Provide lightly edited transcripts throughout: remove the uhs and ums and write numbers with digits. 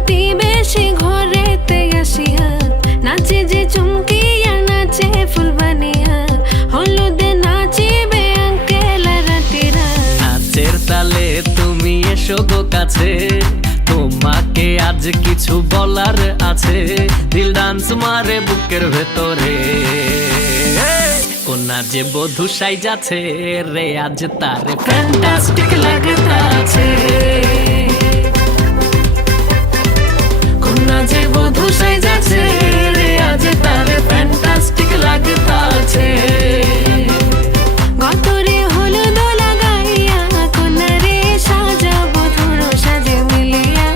প্রতিবেশী ঘরেতে আসিয়া নাচে যে চুমকিয়া নাচে ফুলবানিয়া হলুদে নাচিবে আঙ্কেল রাতিরা। নাচের তালে তুমি এসো গো কাছে, তোমাকে আজ কিছু বলার আছে। দিল ডান্স মারে বুকের ভেতরে, কোনা যে বধূ সাইজাছে রে আজ তারে ফ্যান্টাস্টিক লাগতাছে। কোনা যে বধূ সাইজাছে রে আজ তারে ফ্যান্টাস্টিক লাগতাছে। গতরে হলুদ লাগাইয়া কোনারে সাজা বধুর সাজে মিলিয়া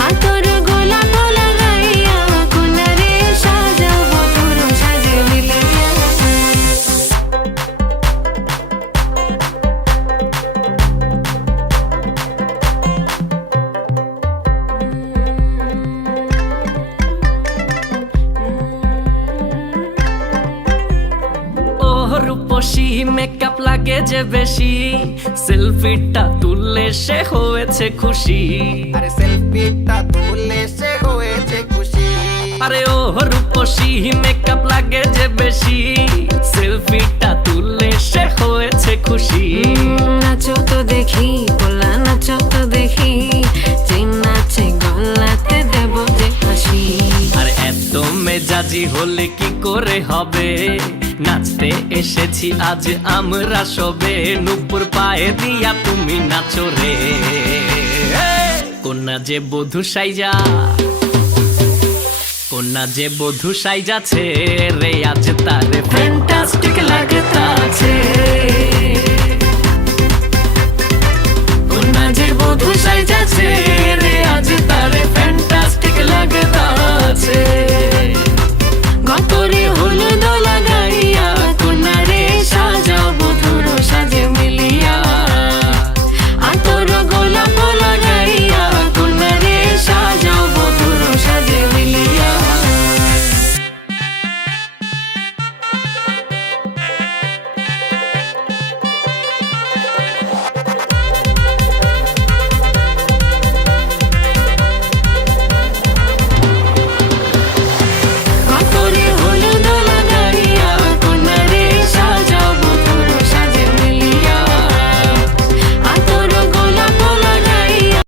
হাতর গোলাপ লাগাইয়া কোনারে সাজা বধুর সাজে মিলিয়া। রূপসী মেকআপ লাগে যে বেশি, সেলফিটা তুললে সে হয়েছে খুশি। আরে সেলফিটা তুললে সে হয়েছে খুশি। আরে ও রূপসী মেকআপ লাগে যে বেশি, সেলফিটা তুললে সে হয়েছে খুশি। নাচো তো দেখি বলা নাচো তো দেখি, যে নাচে গলাতে দেব যে হাসি। আর এত মেজাজি হলে কি করে হবে, নাচতে এসেছি আজ আমরা সবে। নুপুর পায়ে দিয়া তুমি নাচো রে, কোনা যে বধূ সাইজা, কোনা যে বধূ সাইজাছে রে আজ তারে ফ্যান্টাস্টিক লাগতাছে। কোনা যে বধূ সাইজাছে